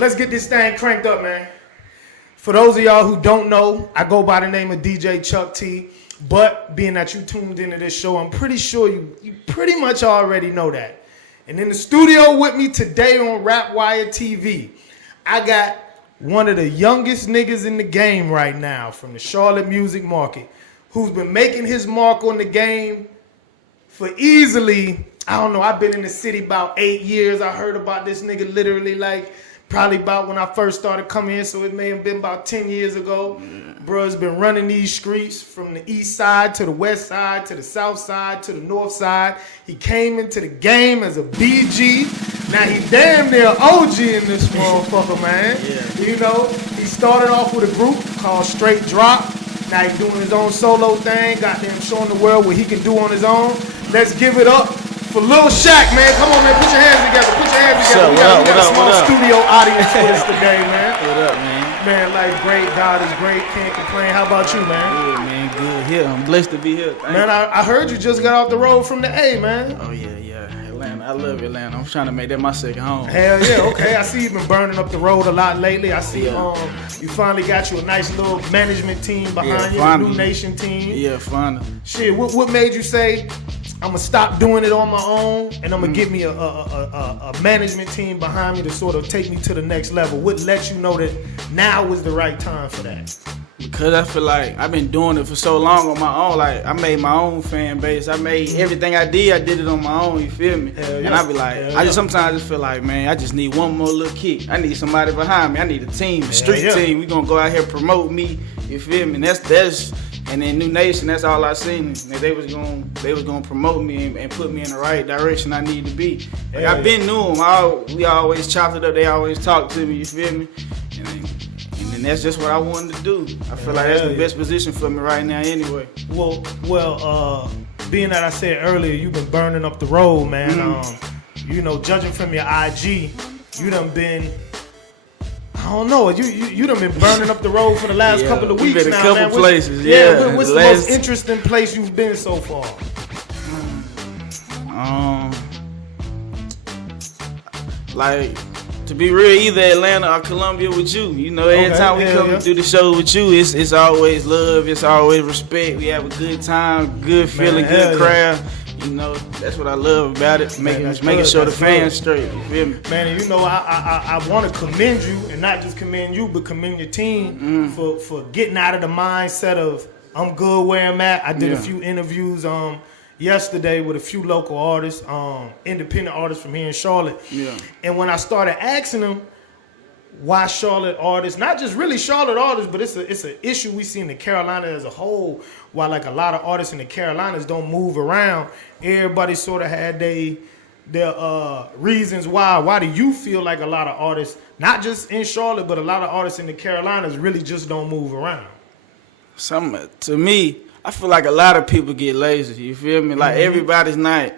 let's get this thing cranked up, man. For those of y'all who don't know, I go by the name of DJ Chuck T. But being that you tuned into this show, I'm pretty sure you pretty much already know that. And in the studio with me today on RapWireTV, I got one of the youngest niggas in the game right now from the Charlotte music market, who's been making his mark on the game for easily, I don't know, I've been in the city about 8 years. I heard about this nigga literally like probably about when I first started coming in, so it may have been about 10 years ago. Bruh's been running these streets from the east side to the west side to the south side to the north side. He came into the game as a BG. Now he damn near OG in this motherfucker, man. Yeah. You know, he started off with a group called Straight Drop. Now he's doing his own solo thing, goddamn showing the world what he can do on his own. Let's give it up for Lil Shaq, man. Come on, man. Put your hands together. Put your hands together. We got a small studio audience with us today, man. What up, man? Man, life great. God is great. Can't complain. How about you, man? Good, man. Good here. I'm blessed to be here. Man, I heard you just got off the road from the A, man. Oh, yeah. Atlanta. I love Atlanta. I'm trying to make that my second home. Hell yeah. Okay. I see you've been burning up the road a lot lately. I see you finally got you a nice little management team behind you, the New Nation team. Yeah, finally. Shit, what made you say, I'm going to stop doing it on my own and I'm going to get me a management team behind me to sort of take me to the next level? What let you know that now was the right time for that? Because I feel like I've been doing it for so long on my own. Like, I made my own fan base. I made everything I did it on my own, you feel me? Hell yeah. And I be like, sometimes just feel like, man, I just need one more little kick. I need somebody behind me. I need a team, a street team. We gonna go out here promote me, you feel me? And that's and then New Nation, that's all I seen. And they was gonna promote me and put me in the right direction I need to be. Like, I've been new them. We always chopped it up. They always talked to me, you feel me? And that's just what I wanted to do. I feel like that's the best position for me right now anyway. Well, being that I said earlier, you've been burning up the road, man. You know, judging from your IG, you done been, I don't know, you done been burning up the road for the last couple of weeks now, been a couple man. places, What's the most interesting place you've been so far? Like, to be real, either Atlanta or Columbia with you. You know, every time we come do the show with you, it's always love, it's always respect. We have a good time, good feeling, good crowd. You know, that's what I love about it. Making sure the fans straight. You feel me? Man, and you know, I want to commend you, and not just commend you, but commend your team for getting out of the mindset of I'm good where I'm at. I did a few interviews yesterday with a few local artists, independent artists from here in Charlotte. Yeah. And when I started asking them why Charlotte artists, not just really Charlotte artists, but it's an issue we see in the Carolinas as a whole, why like a lot of artists in the Carolinas don't move around. Everybody sort of had their reasons why. Why do you feel like a lot of artists, not just in Charlotte, but a lot of artists in the Carolinas really just don't move around? To me, I feel like a lot of people get lazy, you feel me? Like everybody's not,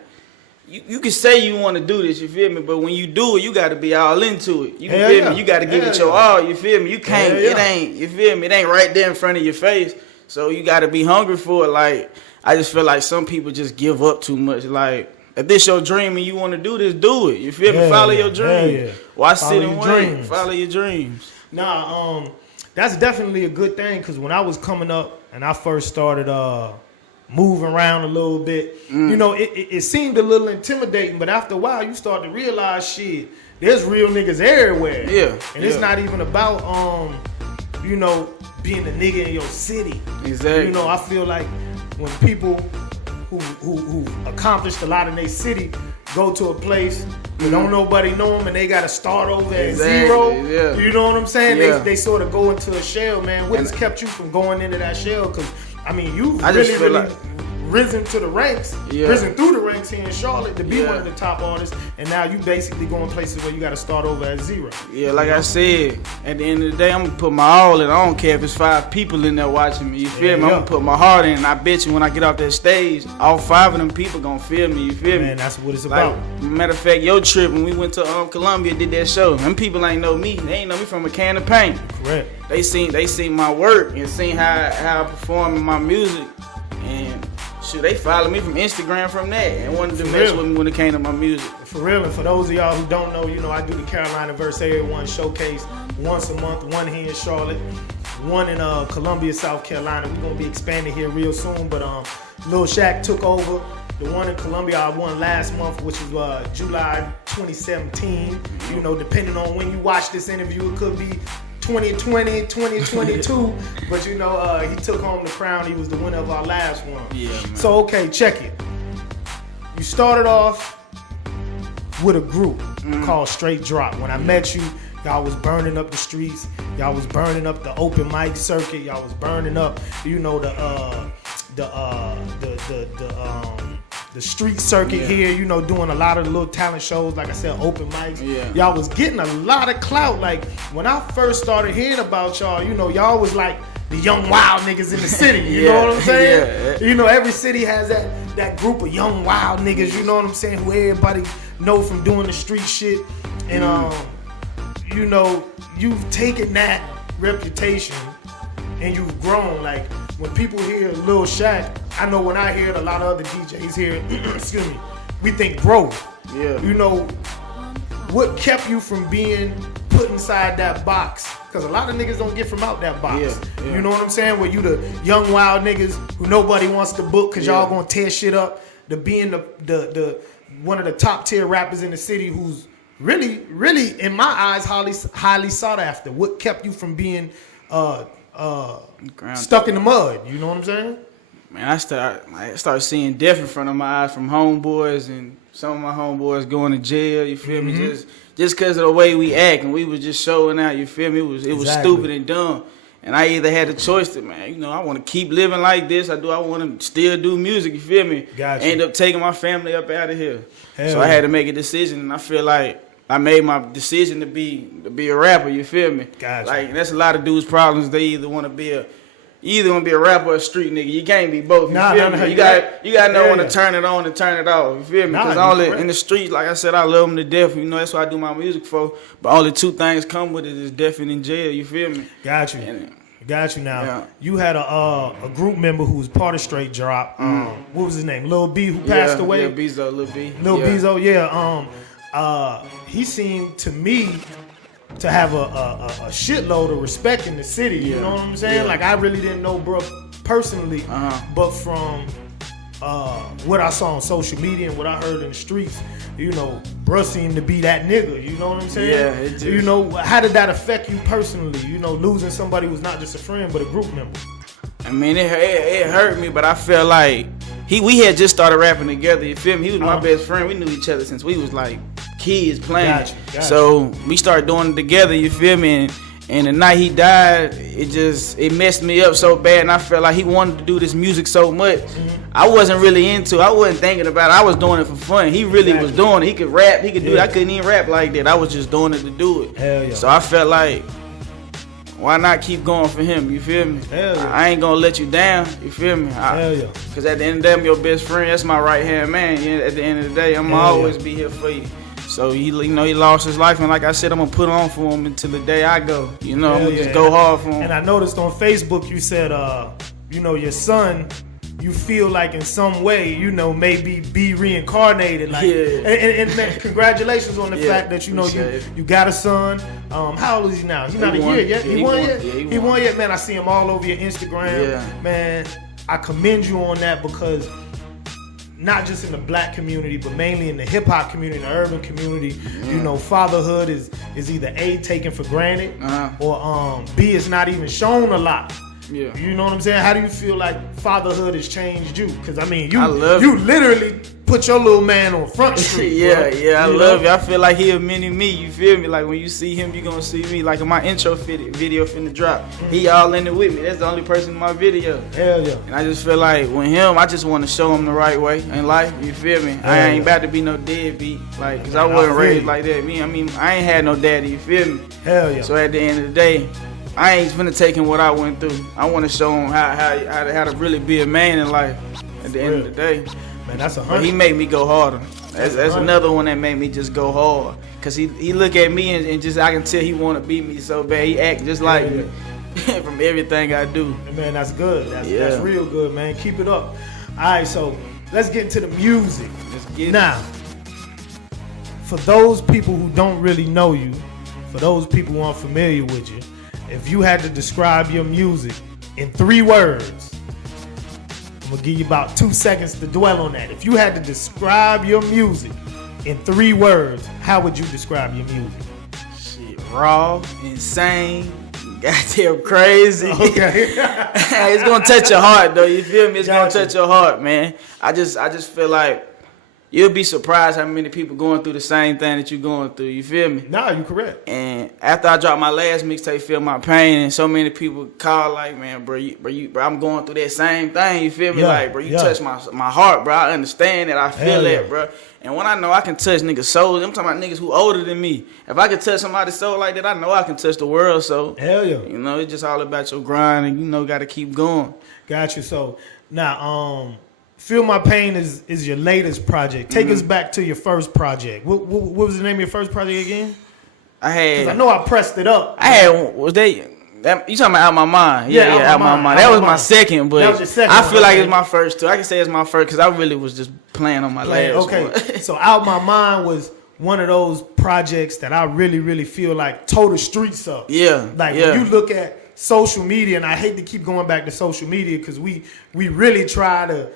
you can say you want to do this, you feel me? But when you do it, you got to be all into it. You feel me? You got to give it your all, you feel me? You can't, it ain't, you feel me? It ain't right there in front of your face. So you got to be hungry for it. Like, I just feel like some people just give up too much. Like, if this your dream and you want to do this, do it. You feel me? Follow your dream. Why sit and wait? Follow your dreams. Nah, that's definitely a good thing, because when I was coming up and I first started moving around a little bit, you know, it seemed a little intimidating, but after a while you start to realize, shit, there's real niggas everywhere. Yeah. And it's not even about, you know, being a nigga in your city. Exactly. You know, I feel like when people who accomplished a lot in their city go to a place where don't nobody know them and they got to start over at zero. Yeah. You know what I'm saying? Yeah. They sort of go into a shell, man. What has kept you from going into that shell? Because, I mean, you've really risen to the ranks, risen through the ranks here in Charlotte to be one of the top artists, and now you basically going places where you got to start over at zero. Yeah, like I said, at the end of the day, I'm going to put my all in. I don't care if it's 5 people in there watching me, you feel me? I'm going to put my heart in, and I bet you when I get off that stage, all 5 of them people going to feel me, you feel me? Man, that's what it's about. Matter of fact, your trip, when we went to Columbia, did that show, them people ain't know me. They ain't know me from a can of paint. Correct. They seen my work and seen how I perform in my music, and shoot, they follow me from Instagram from that and wanted to For mess real. with me when it came to my music. For real, and for those of y'all who don't know, you know, I do the Carolina Verse Area 1 showcase once a month, one here in Charlotte, one in Columbia, South Carolina. We're going to be expanding here real soon, but Lil Shaq took over. The one in Columbia I won last month, which was July 2017. You know, depending on when you watch this interview, it could be 2020, 2022. But you know, he took home the crown. He was the winner of our last one. Yeah, man. So, okay, check it. You started off with a group called Straight Drop. When I met you, y'all was burning up the streets. Y'all was burning up the open mic circuit. Y'all was burning up, you know, the street circuit here, you know, doing a lot of the little talent shows, like I said, open mics. Yeah. Y'all was getting a lot of clout. Like, when I first started hearing about y'all, you know, y'all was like the young wild niggas in the city. You know what I'm saying? Yeah. You know, every city has that group of young wild niggas, you know what I'm saying, who everybody know from doing the street shit. And, you know, you've taken that reputation and you've grown. Like, when people hear Lil Shaq, I know when I hear it, a lot of other DJs hear it, excuse me, we think growth. Yeah. You know, what kept you from being put inside that box? Because a lot of niggas don't get from out that box. Yeah. You know what I'm saying? Where you the young wild niggas who nobody wants to book because y'all gonna tear shit up, to being the one of the top tier rappers in the city who's really in my eyes highly sought after. What kept you from being stuck in the mud? You know what I'm saying? Man, I start seeing death in front of my eyes from homeboys, and some of my homeboys going to jail. You feel me? Just because of the way we act, and we was just showing out. You feel me? It was stupid and dumb. And I either had a choice to, man, you know, I want to keep living like this. I want to still do music. You feel me? Gotcha. End up taking my family up out of here. Hell so yeah. I had to make a decision, and I feel like I made my decision to be a rapper. You feel me? Gotcha. Like, that's a lot of dudes' problems. They either want to be a rapper or a street nigga. You can't be both. You feel me? You gotta know when to turn it on and turn it off. You feel me? Because in the streets, like I said, I love them to death. You know, that's what I do my music for. But only two things come with it is death and in jail. You feel me? Got you. Got you now. Yeah. You had a group member who was part of Straight Drop. What was his name? Lil B, who passed away. Yeah, Lil B. Lil Bezo, yeah. He seemed to me to have a shitload of respect in the city. You know what I'm saying? Yeah. Like, I really didn't know bro personally, but from what I saw on social media and what I heard in the streets, you know, bro seemed to be that nigga. You know what I'm saying? Yeah, it just, you know, how did that affect you personally? You know, losing somebody who's not just a friend but a group member. I mean, it hurt me, but I felt like we had just started rapping together. You feel me? He was my best friend. We knew each other since we was like kids playing. Gotcha. So we started doing it together. You feel me? And the night he died, it messed me up so bad, and I felt like he wanted to do this music so much. I wasn't really into it. I wasn't thinking about it. I was doing it for fun. He really was doing it. He could rap. He could do it. I couldn't even rap like that. I was just doing it to do it. Hell yeah. So I felt like, why not keep going for him? You feel me? Hell yeah. I ain't gonna let you down. You feel me? Hell yeah. Because at the end of the day, I'm your best friend. That's my right hand man. Yeah, at the end of the day, I'm gonna always be here for you. So he lost his life, and like I said, I'm gonna put on for him until the day I go. You know, I'm gonna just go hard for him. And I noticed on Facebook you said, you know, your son, you feel like in some way, you know, maybe be reincarnated. Like, and man, congratulations on the fact that you know you got a son. How old is he now? He's not a year yet. He won yet. He won yet, man. I see him all over your Instagram. Yeah. Man, I commend you on that, because not just in the black community, but mainly in the hip hop community, the urban community, you know, fatherhood is either A, taken for granted, or B, is not even shown a lot. Yeah. You know what I'm saying? How do you feel like fatherhood has changed you? Because I mean, you literally put your little man on Front Street. I love you. I feel like he a mini me. You feel me? Like when you see him, you gonna see me. Like in my intro video finna drop, he all in it with me. That's the only person in my video. Hell yeah. And I just feel like with him, I just want to show him the right way in life. You feel me? I ain't about to be no deadbeat, like, cause I wasn't raised like that. I mean, I ain't had no daddy. You feel me? Hell yeah. So at the end of the day, I ain't finna take him what I went through. I want to show him how to really be a man in life. At the end of the day, man, that's 100. But he made me go harder. That's another one that made me just go hard. Cause he look at me and just, I can tell he want to beat me so bad. He act just like me from everything I do. Man, that's good. That's real good, man. Keep it up. All right, so let's get into the music. Let's get it. Now, for those people who don't really know you, for those people who aren't familiar with you, if you had to describe your music in 3 words, I'm gonna give you about 2 seconds to dwell on that. If you had to describe your music in 3 words, how would you describe your music? Shit, raw, insane, goddamn crazy. Okay. It's gonna touch your heart though, you feel me? It's Gotcha. gonna touch your heart, man. I just feel like you'll be surprised how many people going through the same thing that you're going through, you feel me? Nah, you correct. And after I dropped my last mixtape, Feel My Pain, and so many people call like, man, bro, I'm going through that same thing, you feel me? Yeah, Like, bro, you yeah. touch my heart, bro. I understand that, I feel Hell yeah. that, bro. And when I know I can touch niggas' souls, I'm talking about niggas who older than me. If I can touch somebody's soul like that, I know I can touch the world, so. Hell yeah. You know, it's just all about your grind, and you know, got to keep going. Got you. So now, Feel My Pain is your latest project. Take us back to your first project. What was the name of your first project again? I know I pressed it up. You talking about Out My Mind? Yeah, Out My Mind. That was my second, but That was your second I one, feel like okay. it's my first too. I can say it's my first because I really was just playing on my last Okay. one. So Out My Mind was one of those projects that I really, really feel like tore the streets up. Yeah. Like yeah. when you look at social media, and I hate to keep going back to social media because we really try to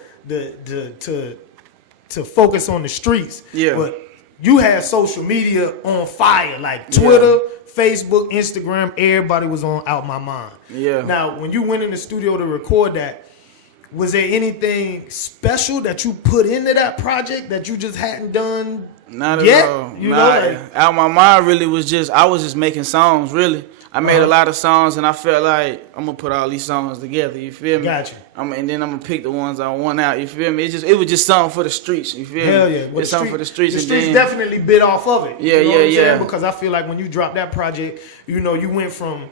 focus on the streets. Yeah. But you had social media on fire, like Twitter, Facebook, Instagram. Everybody was on Out My Mind. Yeah. Now, when you went in the studio to record that, was there anything special that you put into that project that you just hadn't done Not yet? at all. You Nah, know, like, Out My Mind really was I was just making songs, really. I made a lot of songs, and I felt like I'm gonna put all these songs together. You feel me? Gotcha. And then I'm gonna pick the ones I want out. You feel me? It was just something for the streets. You feel hell me? yeah. Well, It's something for the streets. The and streets then, definitely bit off of it. Yeah, you know what I'm yeah. saying? Because I feel like when you dropped that project, you know, you went from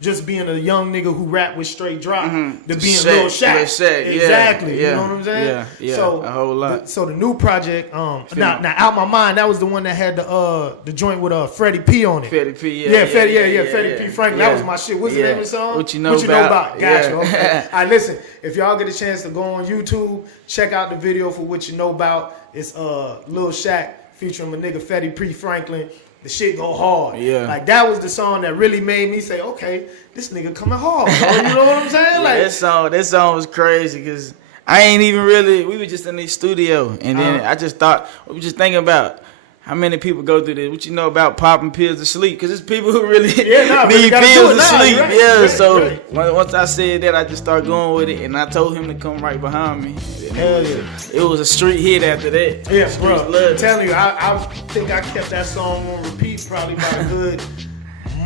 just being a young nigga who rapped with straight drop to being Lil Shaq. Lil Shaq, yeah, Exactly. yeah, You know what I'm saying? yeah, So a whole lot. So the new project, now Out My Mind, that was the one that had the joint with Freddie P on it. Freddie P, Freddie P. Franklin. Yeah. That was my shit. What's the name of the song? What You Know About. Gotcha. Yeah. Okay. All right, listen. If y'all get a chance to go on YouTube, check out the video for What You Know About. It's Lil Shaq featuring my nigga Freddie P. Franklin. The shit go hard. Yeah. Like that was the song that really made me say, okay, this nigga coming hard. Bro. You know what I'm saying? Like that song was crazy because I ain't even really. We were just in the studio, and then I just thought we were just thinking about how many people go through this. What you know about popping pills to sleep? Because it's people who really really need gotta do pills it to now. sleep. Right, Yeah. right, So right. once I said that, I just started going with it, and I told him to come right behind me. Hell yeah. It was a street hit after that. Yeah, Streets bro. loved I'm it. telling you, I think I kept that song on repeat probably about a good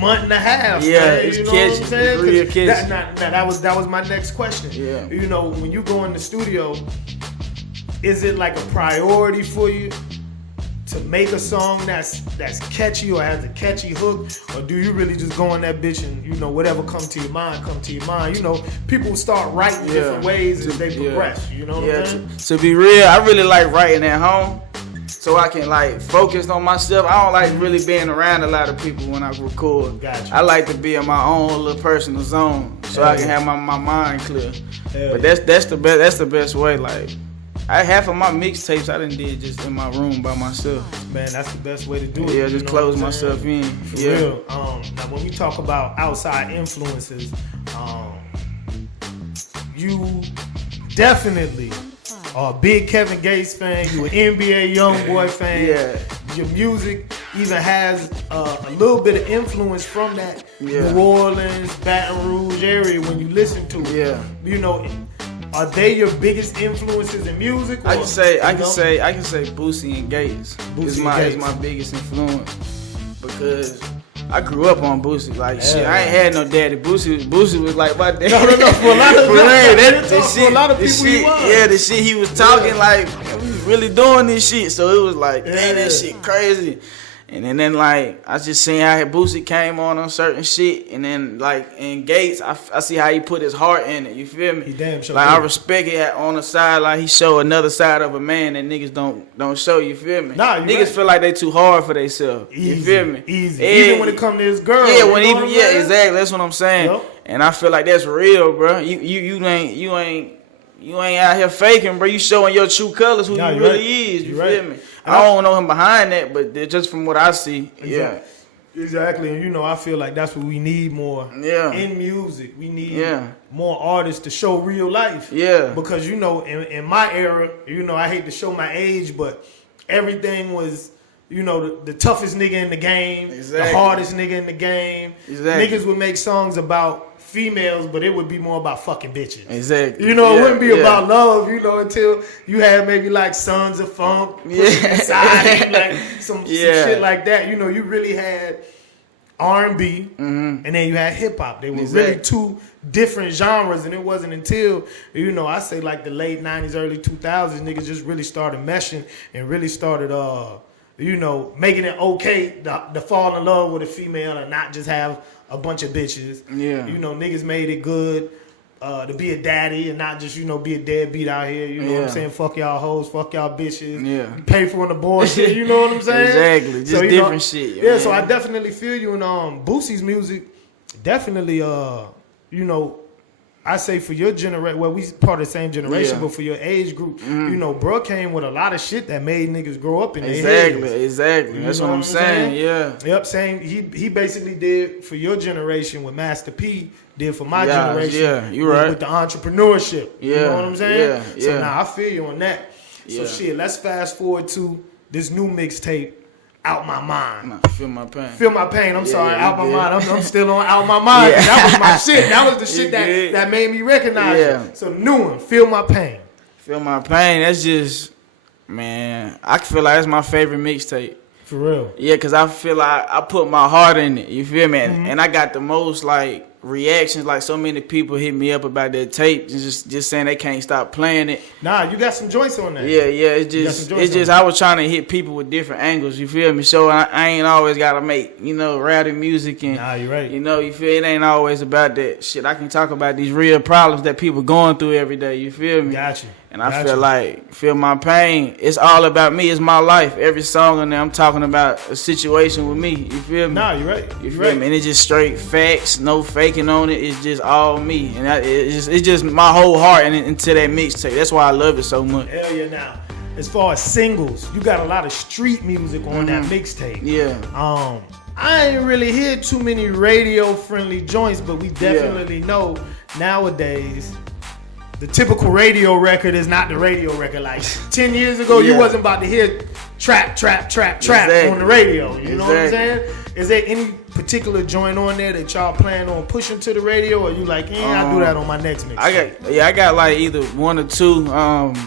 month and a half. Yeah, man, it's you know catchy. what I'm saying? It's real 'Cause catchy. that was my next question. Yeah. You know, when you go in the studio, is it like a priority for you to make a song that's catchy or has a catchy hook, or do you really just go on that bitch and, you know, whatever come to your mind, come to your mind? You know, people start writing different ways as they progress. You know what I'm saying? To be real, I really like writing at home, so I can like focus on myself. I don't like really being around a lot of people when I record. Gotcha. I like to be in my own little personal zone, so I can have my mind clear. But yeah. that's the best. That's the best way. Like, half of my mixtapes I done did just in my room by myself. Man, that's the best way to do it. Yeah, you just know close what I'm myself saying? in. For Yeah. real. Now, when we talk about outside influences, you definitely are a big Kevin Gates fan. You an NBA YoungBoy fan. Yeah. Your music even has a little bit of influence from that Yeah. New Orleans, Baton Rouge area when you listen to it. Yeah. You know, are they your biggest influences in music? I or, can say you know? Boosie and Gates is Boosie my and Gates. biggest influence because I grew up on Boosie. Like shit, Yeah. I ain't had no daddy. Boosie was like my dad. No, for a lot of For real, for a lot of people he was. Yeah, the shit he was talking like we was really doing this shit. So it was like, Yeah. damn, that shit crazy. And then like I just seen how Boosie came on certain shit, and then like in Gates, I see how he put his heart in it. You feel me? He damn sure like did. I respect it on the side, like he show another side of a man that niggas don't show. You feel me? Nah, you niggas right. feel like they too hard for themselves. You feel me? Easy. Yeah. Even when it comes to his girl. Yeah, you when know even what I'm yeah, saying? exactly. That's what I'm saying. Yup. And I feel like that's real, bro. You ain't you ain't out here faking, bro. You showing your true colors, who you really is. You feel me? I don't know him behind that, but just from what I see, Exactly, and you know, I feel like that's what we need more in music. We need more artists to show real life. Yeah. Because, you know, in my era, you know, I hate to show my age, but everything was, you know, the toughest nigga in the game, the hardest nigga in the game. Niggas would make songs about females, but it would be more about fucking bitches. Exactly. You know, it wouldn't be about love, you know, until you had maybe like Sons of Funk, inside, like some shit like that. You know, you really had R&B, and then you had hip hop. They were really two different genres, and it wasn't until, you know, I say like the late 90s, early 2000s, niggas just really started meshing and really started, you know, making it okay to fall in love with a female and not just have a bunch of bitches. Yeah. You know, niggas made it good to be a daddy and not just, you know, be a deadbeat out here. You know what I'm saying? Fuck y'all hoes, fuck y'all bitches. Yeah. Pay for an abortion, you know what I'm saying? Exactly. Just so, different shit. Yeah, man. So I definitely feel you in Boosie's music. Definitely, you know, I say for your generation, well, we part of the same generation, but for your age group, you know, bro came with a lot of shit that made niggas grow up in their heads. Exactly. That's what I'm saying. Yeah. Yep. Same. He basically did for your generation what Master P did for my generation. Yeah, you right. With the entrepreneurship. Yeah. You know what I'm saying? Yeah. So now I feel you on that. So shit, let's fast forward to this new mixtape. Out My Mind. Nah, Feel My Pain. Feel My Pain. I'm sorry. Out My Mind. I'm still on Out My Mind. That was my shit. That was the shit that made me recognize you. So new one. Feel My Pain. Feel My Pain. That's just, man, I feel like that's my favorite mixtape. For real. Yeah, because I feel like I put my heart in it. You feel me? And I got the most, like, reactions. Like, so many people hit me up about that tape, just saying they can't stop playing it. Nah, you got some joints on that. Yeah. It's just I was trying to hit people with different angles. You feel me? So I ain't always gotta make, you know, rowdy music and. Nah, you're right. You know, you feel it ain't always about that shit. I can talk about these real problems that people going through every day. You feel me? Got you. And I feel like, Feel My Pain, it's all about me. It's my life. Every song in there, I'm talking about a situation with me. You feel me? Nah, you're right. You feel me? And it's just straight facts, no faking on it. It's just all me. And it's just my whole heart into that mixtape. That's why I love it so much. Hell yeah. Now, as far as singles, you got a lot of street music on that mixtape. Yeah. I ain't really hear too many radio-friendly joints, but we definitely know nowadays the typical radio record is not the radio record. Like 10 years ago, you wasn't about to hear trap on the radio. You know what I'm saying? Is there any particular joint on there that y'all plan on pushing to the radio, or you like, I'll do that on my next mix? I got like either one or two.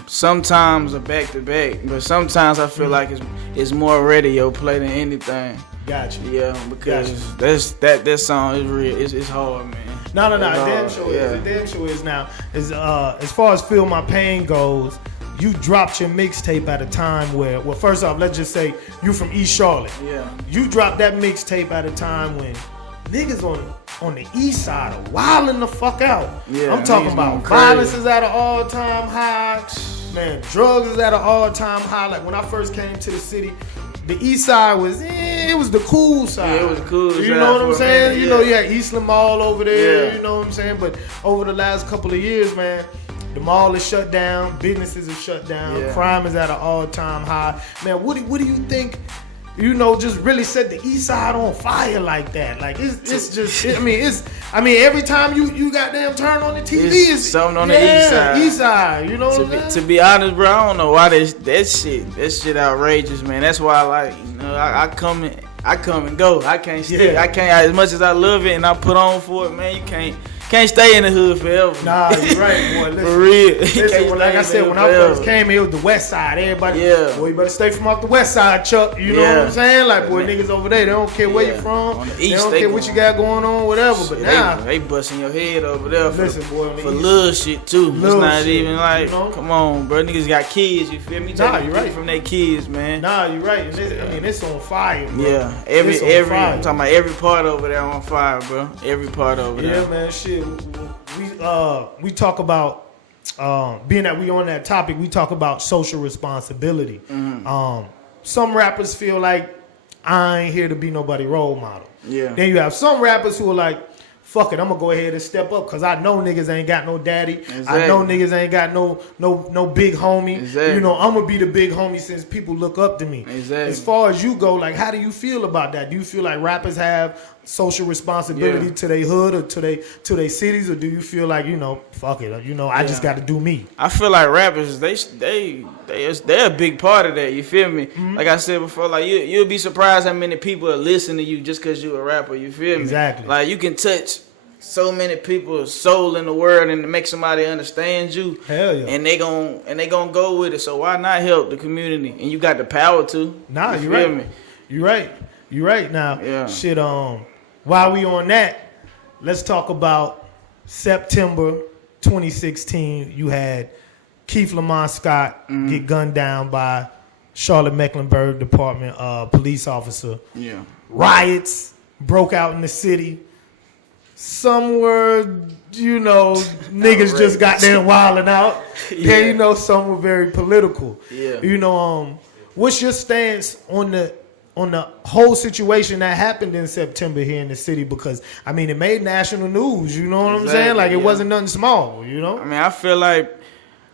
Sometimes a back to back, but sometimes I feel like it's more radio play than anything. Gotcha. Yeah, because that song is real. It's hard, man. No. Damn sure is. It damn sure is. Now, as far as Feel My Pain goes, you dropped your mixtape at a time where, well, first off, let's just say you from East Charlotte. Yeah. You dropped that mixtape at a time when niggas on the east side are wilding the fuck out. Yeah, I'm talking about violence is at an all-time high. Man, drugs is at an all-time high. Like when I first came to the city, the east side was, it was the cool side. Yeah, it was cool. You know what I'm saying? You know, you had Eastland Mall over there, you know what I'm saying? But over the last couple of years, man, the mall is shut down, businesses are shut down, crime is at an all-time high. Man, what do you think, you know, just really set the east side on fire like that? Like, it's just, I mean, every time you goddamn turn on the TV, it's something on the east side, you know what I'm saying? To be honest, bro, I don't know why that shit outrageous, man. That's why, like, you know, I come and go. I can't stay. I can't, as much as I love it and I put on for it, man, you can't stay in the hood forever. Nah, you're right, boy. Listen, for real. Listen, like I said, when I first came here, it was the west side. Everybody, boy, you better stay from off the west side, Chuck. You know what I'm saying? Like, boy, niggas over there, they don't care where you from. On the east, they don't care what you got going on, whatever. But now, they busting your head over there for boy, little shit, too. It's not even like, you know? Come on, bro. Niggas got kids, you feel me? Nah, you're right. From their kids, man. Nah, you're right. It's on fire, bro. Yeah, I'm talking about every part over there on fire, bro. Every part over there. Yeah, man, shit. We talk about being that we on that topic, we talk about social responsibility. Some rappers feel like I ain't here to be nobody role model. Yeah. Then you have some rappers who are like, fuck it, I'm gonna go ahead and step up because I know niggas ain't got no daddy. Exactly. I know niggas ain't got no big homie. Exactly. You know, I'm gonna be the big homie since people look up to me. Exactly. As far as you go, like, how do you feel about that? Do you feel like rappers have social responsibility to their hood or to their cities, or do you feel like, you know, fuck it, you know, I just got to do me? I feel like rappers, they're a big part of that. You feel me? Mm-hmm. Like I said before, like you'll be surprised how many people are listening to you just because you're a rapper. You feel me? Exactly. Like you can touch so many people's soul in the world and make somebody understand you. Hell yeah. And they gonna go with it. So why not help the community? And you got the power to. Nah, you you're feel right. me? You're right. Now, Yeah. shit. While we on that, let's talk about September 2016. You had Keith Lamont Scott get gunned down by Charlotte Mecklenburg Department police officer. Yeah. Riots broke out in the city. Somewhere, you know, niggas just got there wilding out. Yeah. Then, you know, some were very political. Yeah. You know, what's your stance on the whole situation that happened in September here in the city? Because, I mean, it made national news, you know what I'm saying? Like, it wasn't nothing small, you know? I mean, I feel like,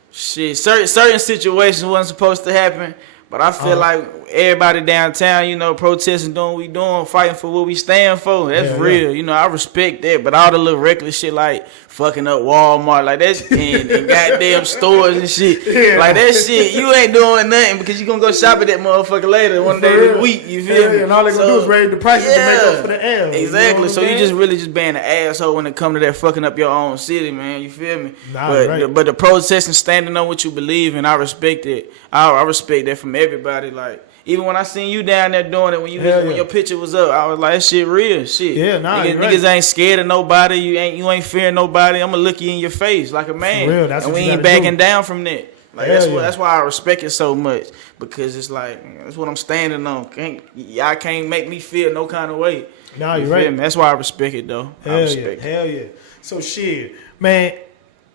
shit, certain situations wasn't supposed to happen, but I feel like everybody downtown, you know, protesting, doing what we doing, fighting for what we stand for. That's real. You know, I respect that, but all the little reckless shit like fucking up Walmart, like that's and goddamn stores and shit. Yeah. Like that shit, you ain't doing nothing because you gonna go shop at that motherfucker later one day this week. You feel me? And all they gonna do is raise the prices to make up for the L. Exactly. You know So what I'm you just saying? really just being an asshole when it come to that fucking up your own city, man. You feel me? Nah, but right. but the protesting, standing on what you believe in, I respect it. I respect that from everybody. Like even when I seen you down there doing it, when when your picture was up, I was like, that shit real shit. Yeah, nah, niggas ain't scared of nobody. You ain't fearing nobody. I'ma look you in your face like a man. For real, that's and what we you ain't gotta backing do. down from that. Like Hell that's why I respect it so much, because it's like that's what I'm standing on. Y'all can't make me feel no kind of way. Nah, You you're feel right. me? That's why I respect it though. I Hell respect yeah, it. hell yeah. So shit, man,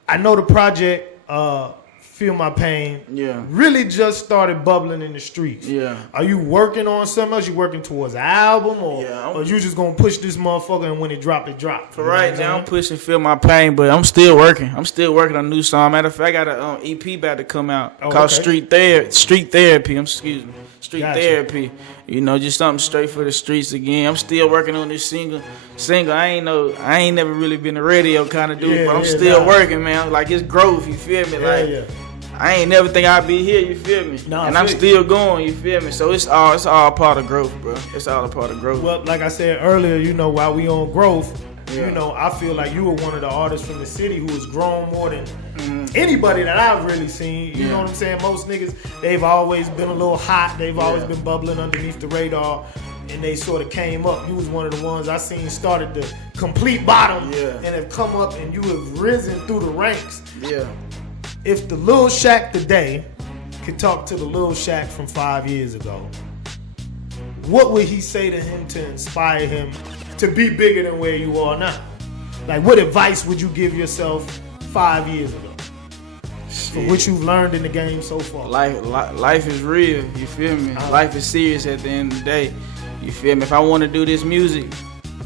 I know the project Feel My Pain Yeah. really just started bubbling in the streets. Yeah. Are you working on something else? You working towards an album, or Yeah, or you just gonna push this motherfucker and when it drop, it drop? For right now, I'm pushing Feel My Pain, but I'm still working. I'm still working on a new song. Matter of fact, I got an EP about to come out called okay. Street Therapy. Excuse me. Street Gotcha. Therapy. You know, just something straight for the streets again. I'm still working on this single. I ain't never really been a radio kind of dude, Yeah, but I'm yeah, still nah. working, man. Like it's growth, you feel me? Like yeah. I ain't never think I'd be here, you feel me? Nah, and I'm feel you. still going, you feel me? So it's all part of growth, bro. It's all a part of growth. Well, like I said earlier, you know, while we on growth, Yeah. you know, I feel like you were one of the artists from the city who has grown more than anybody that I've really seen. You know what I'm saying? Most niggas, they've always been a little hot. They've always been bubbling underneath the radar, and they sort of came up. You was one of the ones I seen started the complete bottom and have come up, and you have risen through the ranks. Yeah. If the Lil Shaq today could talk to the Lil Shaq from 5 years ago, what would he say to him to inspire him to be bigger than where you are now? Like, what advice would you give yourself 5 years ago for what you've learned in the game so far? Life is real, you feel me? Life is serious at the end of the day, you feel me? If I want to do this music,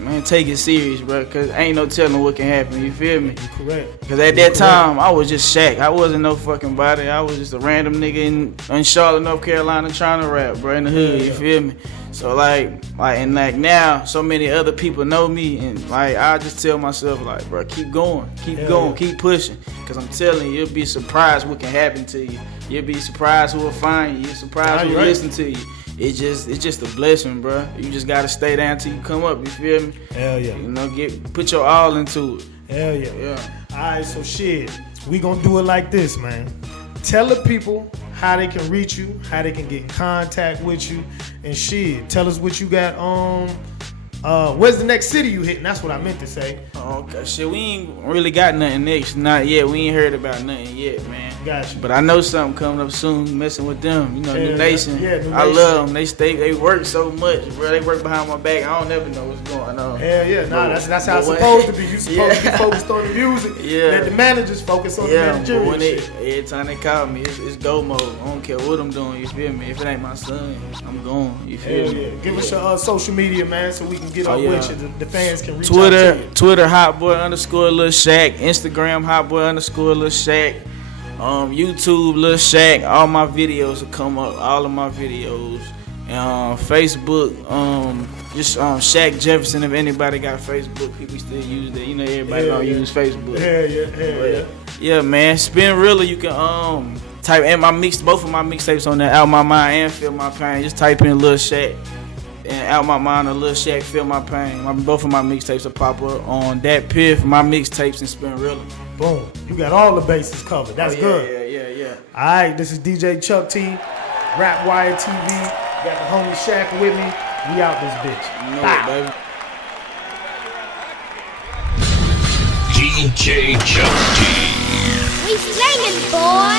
man, take it serious, bro, because ain't no telling what can happen, you feel me? Correct. Because at that time, I was just Shaq. I wasn't no fucking body. I was just a random nigga in Charlotte, North Carolina trying to rap, bro, in the hood, you feel me? So like now, so many other people know me, and like I just tell myself, like, bro, keep going, keep pushing, because I'm telling you, you'll be surprised what can happen to you. You'll be surprised who will find you. You're surprised who will listen to you. It's just a blessing, bro. You just gotta stay down till you come up. You feel me? Hell yeah. You know, put your all into it. Hell yeah. Yeah. All right, so shit, we gonna do it like this, man. Tell the people how they can reach you, how they can get in contact with you, and shit, tell us what you got where's the next city you hitting? That's what I meant to say. Okay, shit, we ain't really got nothing next. Not yet. We ain't heard about nothing yet, man. Got you. But I know something coming up soon, messing with them. You know, Yeah, New Nation. yeah, New I Nation. love them. They work so much, bro. They work behind my back. I don't ever know what's going on. Hell yeah, nah, that's how it's but supposed to be. You supposed to Yeah. be focused on the music. Yeah. Let the managers focus on the Yeah, but managerial when shit. every time they call me, it's go mode. I don't care what I'm doing, you feel me? If it ain't my son, I'm going, you feel Hell me? yeah. Give us your social media, man, so we can get up yeah. with you. The fans can reach out Twitter, to you. hotboy_Lil Shaq. Instagram hotboy_Lil Shaq. YouTube Lil Shaq. All my videos will come up. All of my videos. Facebook, just Shaq Jefferson. If anybody got Facebook, people still use that. You know, everybody don't use Facebook. Yeah. Yeah, man. Spin Realer. You can type and both of my mixtapes on there. Out My Mind and Feel My Pain. Just type in Lil Shaq and Out My Mind or Lil Shaq Feel My Pain. Both of my mixtapes will pop up on that Piff. My mixtapes and Spin Realer. Boom. You got all the bases covered. That's good. Yeah. All right, this is DJ Chuck T, RapWireTV. Got the homie Shaq with me. We out this bitch. You know it, baby. DJ Chuck T. We slangin', boy.